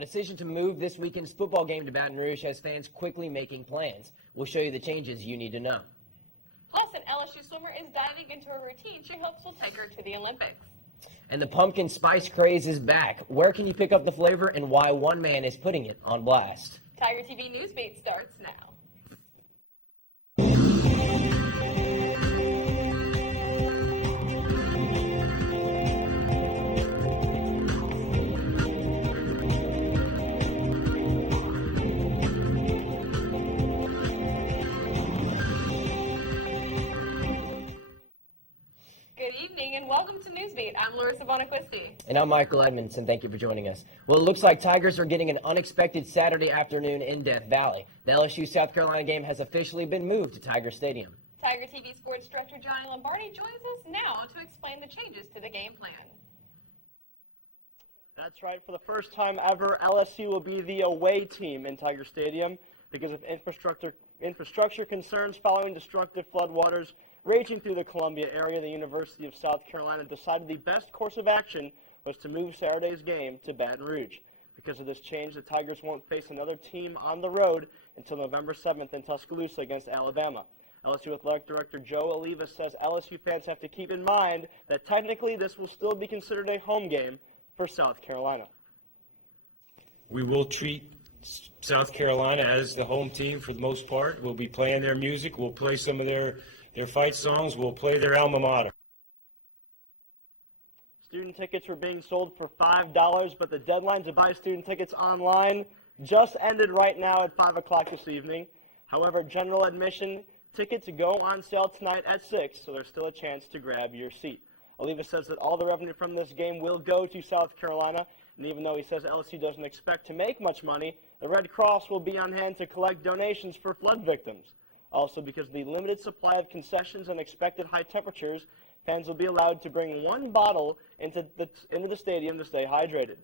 A decision to move this weekend's football game to Baton Rouge has fans quickly making plans. We'll show you the changes you need to know. Plus, an LSU swimmer is diving into a routine she hopes will take her to the Olympics. And the pumpkin spice craze is back. Where can you pick up the flavor and why one man is putting it on blast? Tiger TV Newsbeat starts now. Good evening and welcome to Newsbeat. I'm Larissa Bonaquisti. And I'm Michael Edmondson. Thank you for joining us. Well, it looks like Tigers are getting an unexpected Saturday afternoon in Death Valley. The LSU South Carolina game has officially been moved to Tiger Stadium. Tiger TV Sports Director Johnny Lombardi joins us now to explain the changes to the game plan. That's right. For the first time ever, LSU will be the away team in Tiger Stadium because of infrastructure concerns following destructive floodwaters raging through the Columbia area. The University of South Carolina decided the best course of action was to move Saturday's game to Baton Rouge. Because of this change, the Tigers won't face another team on the road until November 7th in Tuscaloosa against Alabama. LSU Athletic Director Joe Oliva says LSU fans have to keep in mind that technically this will still be considered a home game for South Carolina. We will treat South Carolina as the home team for the most part. We'll be playing their music. We'll play some of their fight songs. We'll play their alma mater. Student tickets were being sold for $5, but the deadline to buy student tickets online just ended right now at 5 o'clock this evening. However, general admission tickets go on sale tonight at 6, so there's still a chance to grab your seat. Oliva says that all the revenue from this game will go to South Carolina, and even though he says LSU doesn't expect to make much money, the Red Cross will be on hand to collect donations for flood victims. Also, because of the limited supply of concessions and expected high temperatures, fans will be allowed to bring one bottle into the stadium to stay hydrated.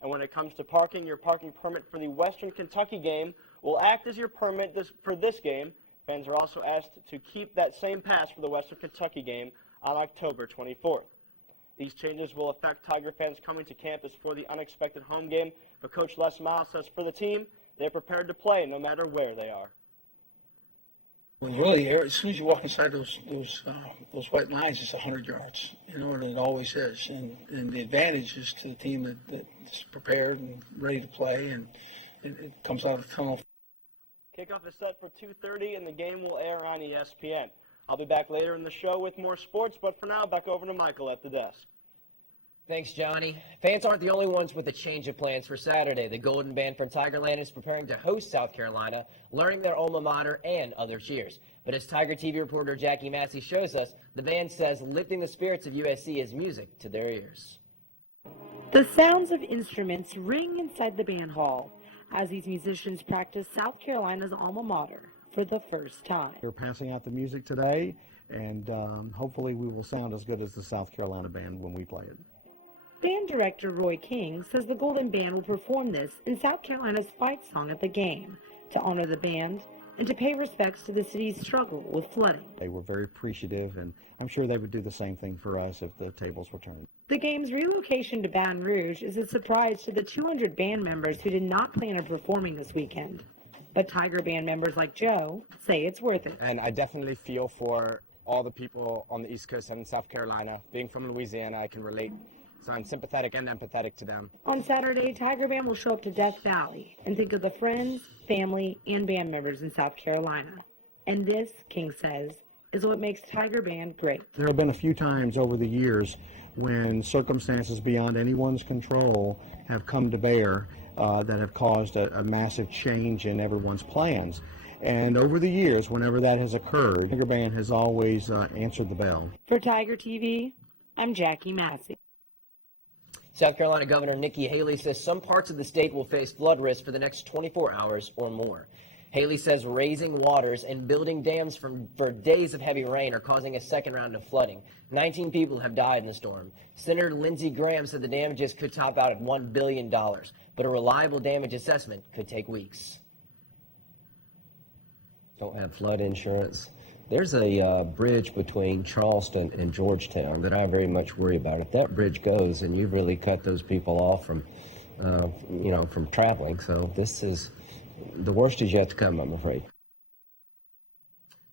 And when it comes to parking, your parking permit for the Western Kentucky game will act as your permit for this game. Fans are also asked to keep that same pass for the Western Kentucky game on October 24th. These changes will affect Tiger fans coming to campus for the unexpected home game, but Coach Les Miles says for the team, they're prepared to play no matter where they are. Well, really, as soon as you walk inside those white lines, it's 100 yards, and it always is. And the advantage is to the team that's prepared and ready to play, and it comes out of the tunnel. Kickoff is set for 2:30, and the game will air on ESPN. I'll be back later in the show with more sports, but for now, back over to Michael at the desk. Thanks, Johnny. Fans aren't the only ones with a change of plans for Saturday. The Golden Band from Tigerland is preparing to host South Carolina, learning their alma mater and other cheers. But as Tiger TV reporter Jackie Massey shows us, the band says lifting the spirits of USC is music to their ears. The sounds of instruments ring inside the band hall as these musicians practice South Carolina's alma mater for the first time. We're passing out the music today, and hopefully we will sound as good as the South Carolina band when we play it. Band director Roy King says the Golden Band will perform this in South Carolina's fight song at the game to honor the band and to pay respects to the city's struggle with flooding. They were very appreciative, and I'm sure they would do the same thing for us if the tables were turned. The game's relocation to Baton Rouge is a surprise to the 200 band members who did not plan on performing this weekend. But Tiger Band members like Joe say it's worth it. And I definitely feel for all the people on the East Coast and in South Carolina. Being from Louisiana, I can relate. So I'm sympathetic and empathetic to them. On Saturday, Tiger Band will show up to Death Valley and think of the friends, family, and band members in South Carolina. And this, King says, is what makes Tiger Band great. There have been a few times over the years when circumstances beyond anyone's control have come to bear that have caused a massive change in everyone's plans. And over the years, whenever that has occurred, Tiger Band has always answered the bell. For Tiger TV, I'm Jackie Massey. South Carolina Governor Nikki Haley says some parts of the state will face flood risk for the next 24 hours or more. Haley says raising waters and building dams for days of heavy rain are causing a second round of flooding. 19 people have died in the storm. Senator Lindsey Graham said the damages could top out at $1 billion, but a reliable damage assessment could take weeks. Don't have flood insurance. There's a bridge between Charleston and Georgetown that I very much worry about. If that bridge goes, and you've really cut those people off from from traveling. So the worst is yet to come, I'm afraid.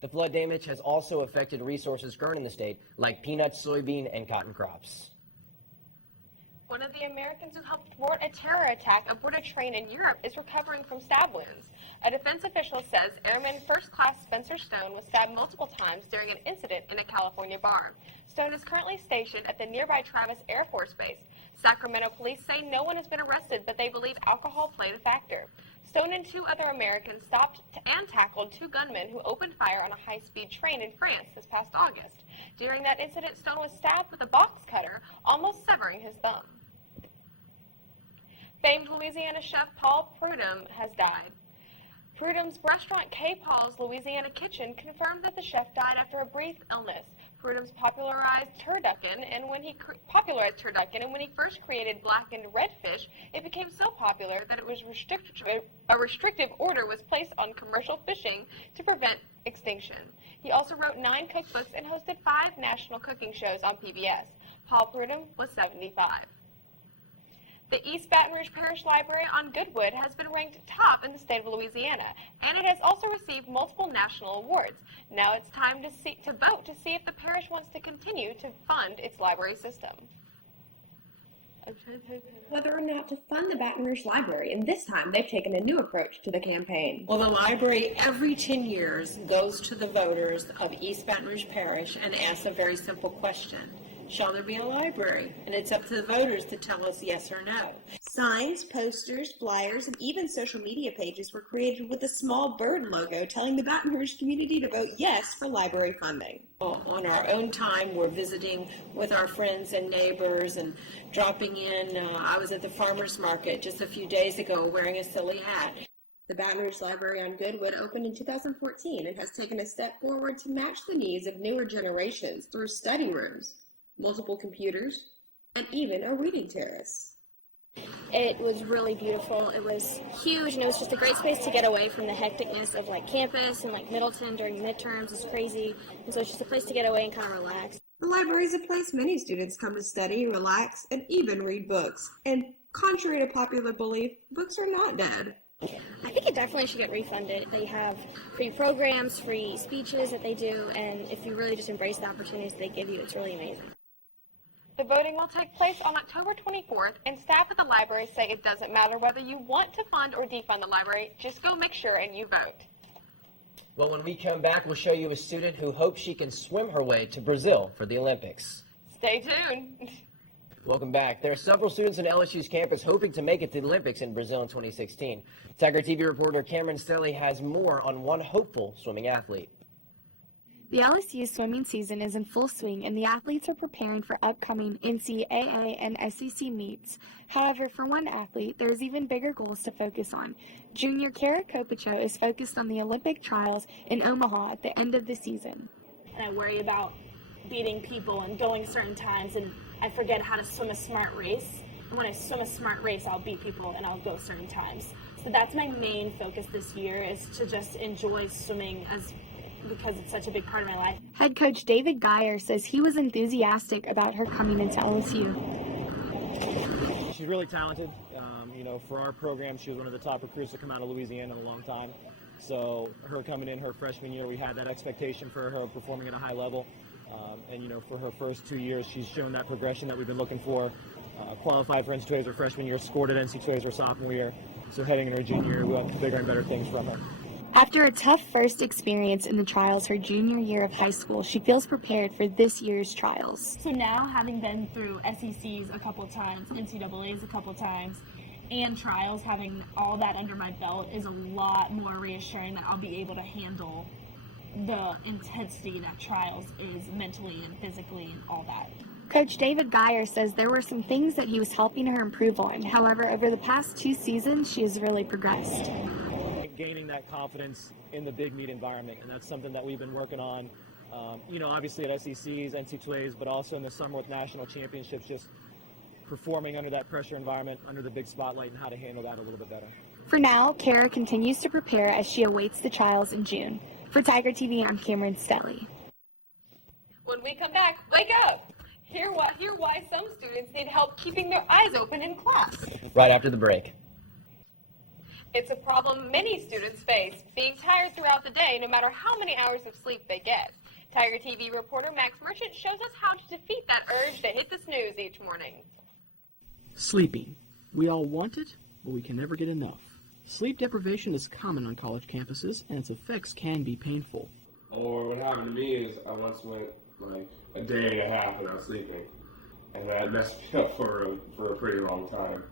The flood damage has also affected resources grown in the state, like peanuts, soybean, and cotton crops. One of the Americans who helped thwart a terror attack aboard a train in Europe is recovering from stab wounds. A defense official says Airman First Class Spencer Stone was stabbed multiple times during an incident in a California bar. Stone is currently stationed at the nearby Travis Air Force Base. Sacramento police say no one has been arrested, but they believe alcohol played a factor. Stone and 2 other Americans stopped and tackled 2 gunmen who opened fire on a high-speed train in France this past August. During that incident, Stone was stabbed with a box cutter, almost severing his thumb. Famed Louisiana chef Paul Prudhomme has died. Prudhomme's restaurant K. Paul's Louisiana Kitchen confirmed that the chef died after a brief illness. Prudhomme's popularized turducken, and when he first created blackened redfish, it became so popular that a restrictive order was placed on commercial fishing to prevent extinction. He also wrote 9 cookbooks and hosted 5 national cooking shows on PBS. Paul Prudhomme was 75. The East Baton Rouge Parish Library on Goodwood has been ranked top in the state of Louisiana, and it has also received multiple national awards. Now it's time to vote to see if the parish wants to continue to fund its library system. Whether or not to fund the Baton Rouge Library, and this time they've taken a new approach to the campaign. Well, the library every 10 years goes to the voters of East Baton Rouge Parish and asks a very simple question. Shall there be a library? And it's up to the voters to tell us yes or no. Signs, posters, flyers, and even social media pages were created with a small bird logo telling the Baton Rouge community to vote yes for library funding. On our own time, we're visiting with our friends and neighbors and dropping in. I was at the farmer's market just a few days ago wearing a silly hat. The Baton Rouge Library on Goodwood opened in 2014 and has taken a step forward to match the needs of newer generations through study rooms, multiple computers, and even a reading terrace. It was really beautiful. It was huge, and it was just a great space to get away from the hecticness of campus and Middleton during midterms. It's crazy, and so it's just a place to get away and kind of relax. The library is a place many students come to study, relax, and even read books. And contrary to popular belief, books are not dead. I think it definitely should get refunded. They have free programs, free speeches that they do, and if you really just embrace the opportunities they give you, it's really amazing. The voting will take place on October 24th, and staff at the library say it doesn't matter whether you want to fund or defund the library, just go make sure and you vote. Well, when we come back, we'll show you a student who hopes she can swim her way to Brazil for the Olympics. Stay tuned. Welcome back. There are several students on LSU's campus hoping to make it to the Olympics in Brazil in 2016. Tiger TV reporter Cameron Stelly has more on one hopeful swimming athlete. The LSU swimming season is in full swing, and the athletes are preparing for upcoming NCAA and SEC meets. However, for one athlete, there's even bigger goals to focus on. Junior Kara Kopicho is focused on the Olympic trials in Omaha at the end of the season. And I worry about beating people and going certain times, and I forget how to swim a smart race. And when I swim a smart race, I'll beat people and I'll go certain times. So that's my main focus this year, is to just enjoy swimming because it's such a big part of my life. Head coach David Geyer says he was enthusiastic about her coming into LSU. She's really talented. For our program, she was one of the top recruits to come out of Louisiana in a long time. So her coming in her freshman year, we had that expectation for her performing at a high level. For her first 2 years, she's shown that progression that we've been looking for. Qualified for NCAAs her freshman year, scored at NCAAs her sophomore year. So heading in her junior year, we want bigger and better things from her. After a tough first experience in the trials her junior year of high school, she feels prepared for this year's trials. So now, having been through SECs a couple times, NCAAs a couple times, and trials, having all that under my belt is a lot more reassuring that I'll be able to handle the intensity that trials is mentally and physically and all that. Coach David Geyer says there were some things that he was helping her improve on. However, over the past 2 seasons, she has really progressed. Gaining that confidence in the big meet environment, and that's something that we've been working on, obviously at SECs, NCAAs, but also in the summer with national championships, just performing under that pressure environment, under the big spotlight, and how to handle that a little bit better. For now, Kara continues to prepare as she awaits the trials in June. For Tiger TV, I'm Cameron Stelly. When we come back, wake up! Hear why some students need help keeping their eyes open in class. Right after the break. It's a problem many students face, being tired throughout the day no matter how many hours of sleep they get. Tiger TV reporter Max Merchant shows us how to defeat that urge to hit the snooze each morning. Sleeping. We all want it, but we can never get enough. Sleep deprivation is common on college campuses, and its effects can be painful. Or what happened to me is I once went like a day and a half without sleeping, and that messed me up for a pretty long time.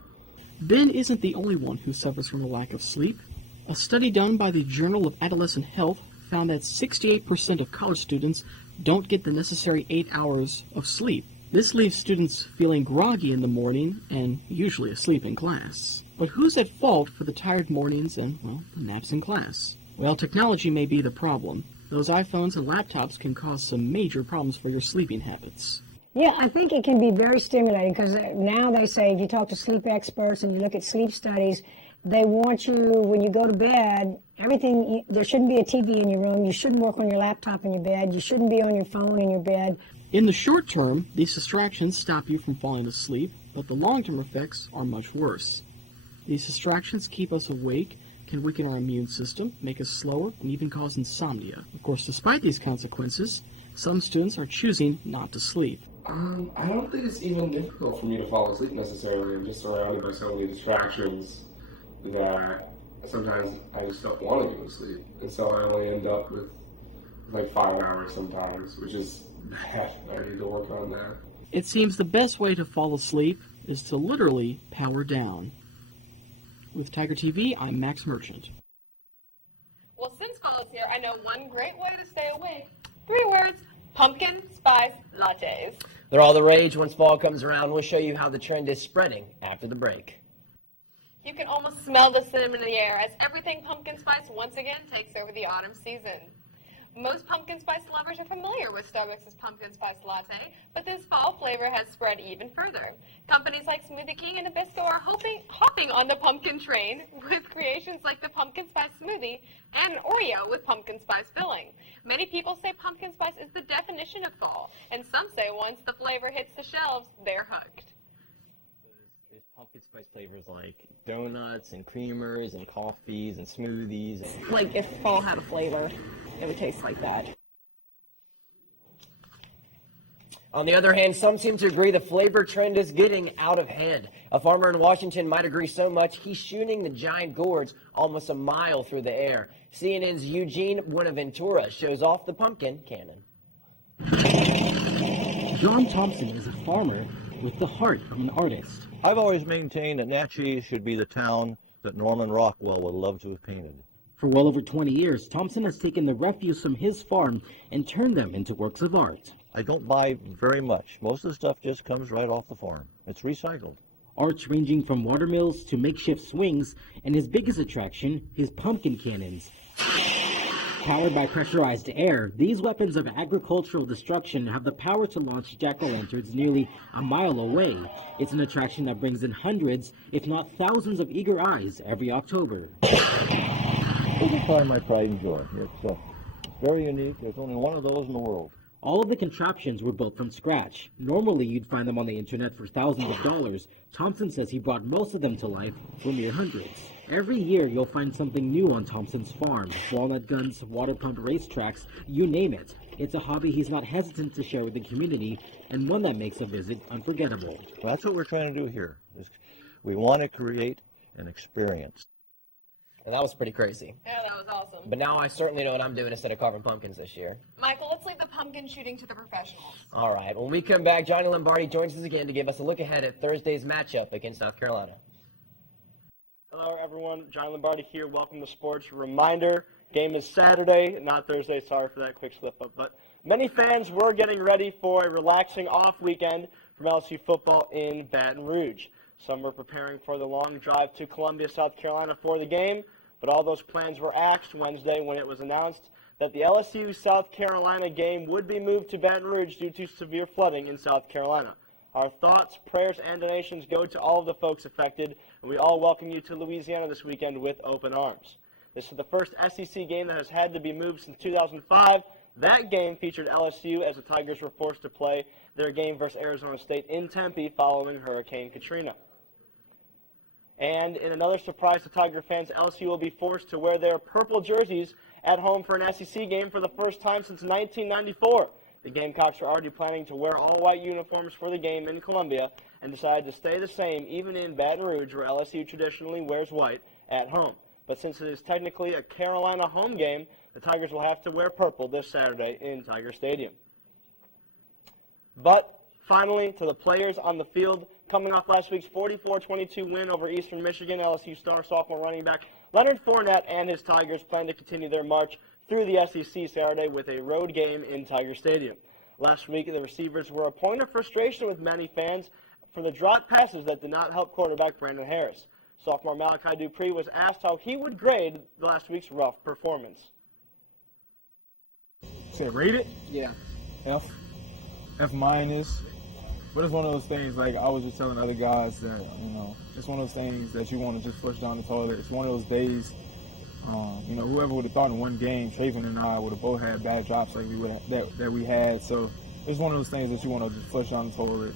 Ben isn't the only one who suffers from a lack of sleep. A study done by the Journal of Adolescent Health found that 68% of college students don't get the necessary 8 hours of sleep. This leaves students feeling groggy in the morning and usually asleep in class. But who's at fault for the tired mornings and, well, the naps in class? Well, technology may be the problem. Those iPhones and laptops can cause some major problems for your sleeping habits. Yeah, I think it can be very stimulating because now they say if you talk to sleep experts and you look at sleep studies, they want you, when you go to bed, there shouldn't be a TV in your room, you shouldn't work on your laptop in your bed, you shouldn't be on your phone in your bed. In the short term, these distractions stop you from falling asleep, but the long-term effects are much worse. These distractions keep us awake, can weaken our immune system, make us slower, and even cause insomnia. Of course, despite these consequences, some students are choosing not to sleep. I don't think it's even difficult for me to fall asleep necessarily. I'm just surrounded by so many distractions that sometimes I just don't want to go to sleep. And so I only end up with like 5 hours sometimes, which is bad. I need to work on that. It seems the best way to fall asleep is to literally power down. With Tiger TV, I'm Max Merchant. Well, since fall is here, I know one great way to stay awake. 3 words: pumpkin spice lattes. They're all the rage once fall comes around. We'll show you how the trend is spreading after the break. You can almost smell the cinnamon in the air as everything pumpkin spice once again takes over the autumn season. Most pumpkin spice lovers are familiar with Starbucks' pumpkin spice latte, but this fall flavor has spread even further. Companies like Smoothie King and Nabisco are hopping on the pumpkin train with creations like the pumpkin spice smoothie and an Oreo with pumpkin spice filling. Many people say pumpkin spice is the definition of fall, and some say once the flavor hits the shelves, they're hooked. There's pumpkin spice flavors like donuts and creamers and coffees and smoothies. Like if fall had a flavor, it would taste like that. On the other hand, some seem to agree the flavor trend is getting out of hand. A farmer in Washington might agree so much he's shooting the giant gourds almost a mile through the air. CNN's Eugene Buenaventura shows off the pumpkin cannon. John Thompson is a farmer with the heart of an artist. I've always maintained that Natchez should be the town that Norman Rockwell would love to have painted. For well over 20 years, Thompson has taken the refuse from his farm and turned them into works of art. I don't buy very much. Most of the stuff just comes right off the farm. It's recycled. Arts ranging from watermills to makeshift swings, and his biggest attraction, his pumpkin cannons. Powered by pressurized air, these weapons of agricultural destruction have the power to launch jack-o'-lanterns nearly a mile away. It's an attraction that brings in hundreds, if not thousands of eager eyes every October. This is part of my pride and joy. It's very unique. There's only one of those in the world. All of the contraptions were built from scratch. Normally, you'd find them on the internet for thousands of dollars. Thompson says he brought most of them to life for mere hundreds. Every year, you'll find something new on Thompson's farm. Walnut guns, water pump racetracks, you name it. It's a hobby he's not hesitant to share with the community, and one that makes a visit unforgettable. Well, that's what we're trying to do here. We want to create an experience. And that was pretty crazy. Yeah, that was awesome. But now I certainly know what I'm doing instead of carving pumpkins this year. Michael, let's leave the pumpkin shooting to the professionals. All right. When we come back, Johnny Lombardi joins us again to give us a look ahead at Thursday's matchup against South Carolina. Hello, everyone. Johnny Lombardi here. Welcome to sports. Reminder, game is Saturday, not Thursday. Sorry for that quick slip-up. But many fans were getting ready for a relaxing off weekend from LSU football in Baton Rouge. Some were preparing for the long drive to Columbia, South Carolina for the game, but all those plans were axed Wednesday when it was announced that the LSU-South Carolina game would be moved to Baton Rouge due to severe flooding in South Carolina. Our thoughts, prayers, and donations go to all of the folks affected, and we all welcome you to Louisiana this weekend with open arms. This is the first SEC game that has had to be moved since 2005. That game featured LSU as the Tigers were forced to play their game versus Arizona State in Tempe following Hurricane Katrina. And in another surprise to Tiger fans, LSU will be forced to wear their purple jerseys at home for an SEC game for the first time since 1994. The Gamecocks are already planning to wear all-white uniforms for the game in Columbia and decided to stay the same even in Baton Rouge, where LSU traditionally wears white at home. But since it is technically a Carolina home game, the Tigers will have to wear purple this Saturday in Tiger Stadium. But finally, to the players on the field, coming off last week's 44-22 win over Eastern Michigan, LSU star sophomore running back Leonard Fournette and his Tigers plan to continue their march through the SEC Saturday with a road game in Tiger Stadium. Last week, the receivers were a point of frustration with many fans for the dropped passes that did not help quarterback Brandon Harris. Sophomore Malachi Dupree was asked how he would grade last week's rough performance. Say rate it? Yeah. F minus. But it's one of those things, like I was just telling other guys that, it's one of those things that you want to just flush down the toilet. It's one of those days, whoever would have thought in one game, Traven and I would have both had bad drops like that we had. So it's one of those things that you want to just flush down the toilet.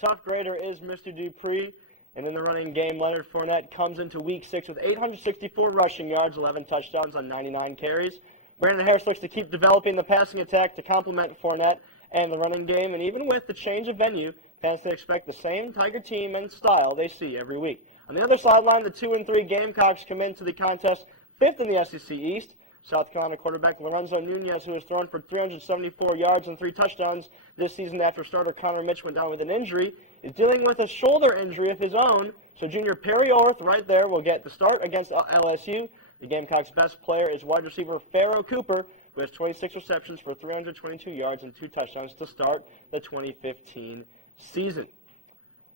Tough grader is Mr. Dupree. And in the running game, Leonard Fournette comes into Week 6 with 864 rushing yards, 11 touchdowns on 99 carries. Brandon Harris looks to keep developing the passing attack to complement Fournette and the running game. And even with the change of venue, fans can expect the same Tiger team and style they see every week. On the other sideline, the 2-3 Gamecocks come into the contest 5th in the SEC East. South Carolina quarterback Lorenzo Nunez, who has thrown for 374 yards and 3 touchdowns this season after starter Connor Mitch went down with an injury, is dealing with a shoulder injury of his own. So junior Perry Orth right there will get the start against LSU. The Gamecocks' best player is wide receiver Pharaoh Cooper, who has 26 receptions for 322 yards and 2 touchdowns to start the 2015 season.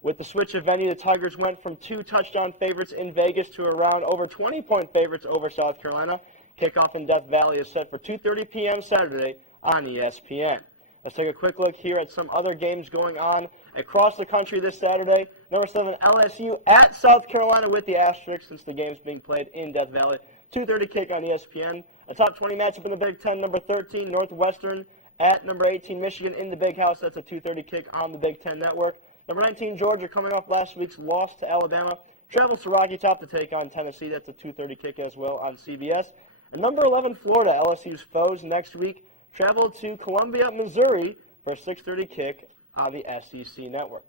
With the switch of venue, the Tigers went from 2 touchdown favorites in Vegas to around over 20-point favorites over South Carolina. Kickoff in Death Valley is set for 2:30 p.m. Saturday on ESPN. Let's take a quick look here at some other games going on across the country this Saturday. Number 7, LSU at South Carolina with the asterisk since the game's being played in Death Valley. 2:30 kick on ESPN. A top 20 matchup in the Big Ten. Number 13, Northwestern at number 18, Michigan in the Big House. That's a 2:30 kick on the Big Ten Network. Number 19, Georgia, coming off last week's loss to Alabama, travels to Rocky Top to take on Tennessee. That's a 2:30 kick as well on CBS. And number 11, Florida, LSU's foes next week, travel to Columbia, Missouri for a 6:30 kick on the SEC Network.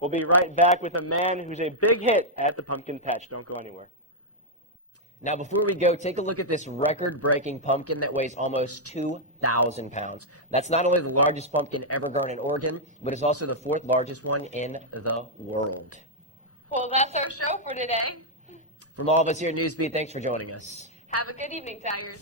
We'll be right back with a man who's a big hit at the Pumpkin Patch. Don't go anywhere. Now, before we go, take a look at this record-breaking pumpkin that weighs almost 2,000 pounds. That's not only the largest pumpkin ever grown in Oregon, but it's also the 4th largest one in the world. Well, that's our show for today. From all of us here at Newsbeat, thanks for joining us. Have a good evening, Tigers.